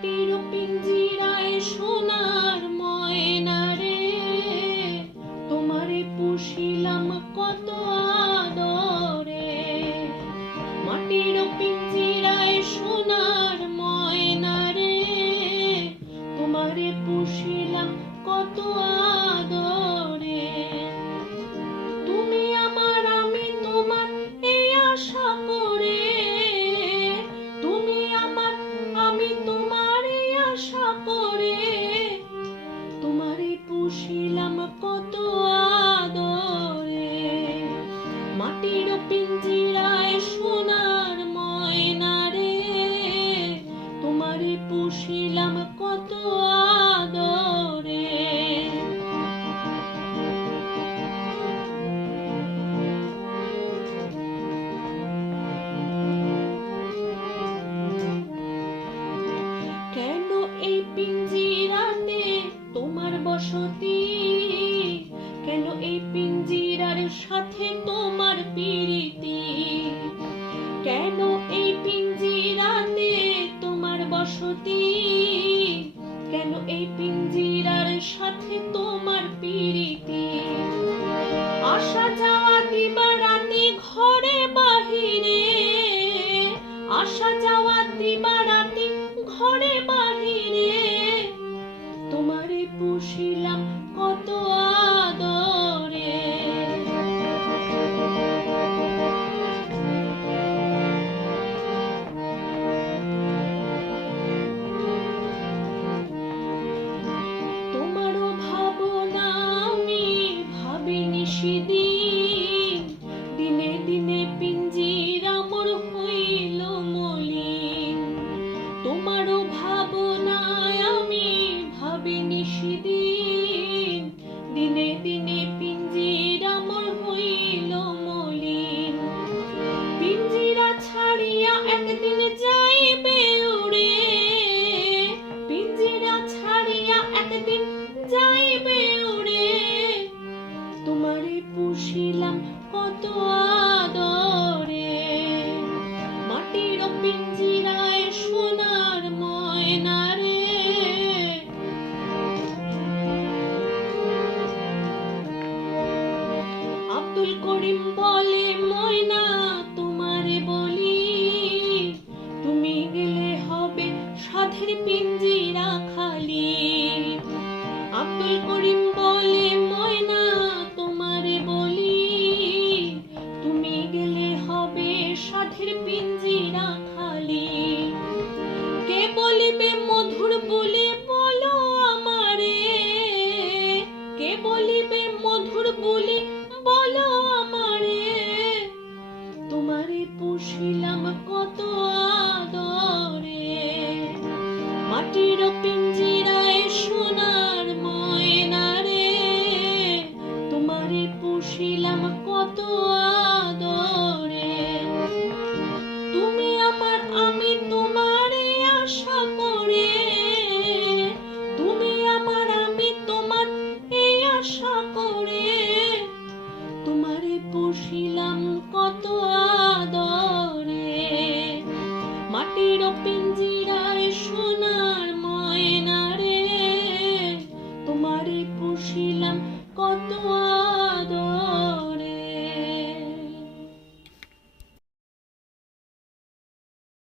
মাটির পিঞ্জিরায় সোনার ময়না রে, তোমারে পুষিলাম কত আদরে। মাটির পিঞ্জিরায় সোনার ময়না রে, তোমারে পুষিলাম কত আদরে। তুমি আমার আমি তোমার এই আশা করে, তুমি আমার আমি তোমার এই আশা করে, তোমারে পুষিলাম কত আদরে। মাটির পিঞ্জিরায় সোনার ময়না রে, তোমারে পুষিলাম কত আদরে। কেন এই পিঞ্জিরাতে তোমার বসতি, কেন এই পিঞ্জিরার সাথে তোমার প্রীতি, কেন এই পিঞ্জিরাতে তোমার বসতি, কেন এই পিঞ্জিরার সাথে তোমার প্রীতি। আসা যাওয়া দিবারাতি ঘরে বাহিরে, আসা যাওয়া দিবারাতি ঘরে বাহিরে, তোমারে পুষিলাম কত আদরে। তোমারও ভাবনা আমি ভাবি নিশিদিন, দিনে দিনে পিঞ্জিরা মোর হইল মলিন। তোমারও ভাবনায় আমি ভাবি নিশিদিন, দিনে দিনে পিঞ্জিরা মোর হইল মলিন। পিঞ্জিরা ছাড়িয়া একদিন যাইবে উড়ে, পিঞ্জিরা ছাড়িয়া একদিন যাইবে উড়ে, তোমারে পুষিলাম কত আদরে। মাটির পিঞ্জিরায় সোনার ময়না রে, আব্দুল করিম বলে ময়না তোমারে বলি, তুমি গেলে হবে সাধের পিঞ্জিরা খালি। আব্দুল করিম বলে ময়না তোমারে বলি, তুমি গেলে হবে সাধের পিঞ্জিরা খালি। কে বলিবে মধুর বলে বলো আমারে, কে বলিবে মধুর বলে বলো আমারে, তোমারে পুষিলাম কত আদরে। মাটির পিঞ্জিরায় সোনার ময়না রে, তোমারে পুষিলাম কত আদরে। তুমি আমার আমি তোমার এই আশা করে, তুমি আমার আমি তোমার এই আশা করে, তোমারে পুষিলাম কত আদরে। মাটির পিঞ্জিরা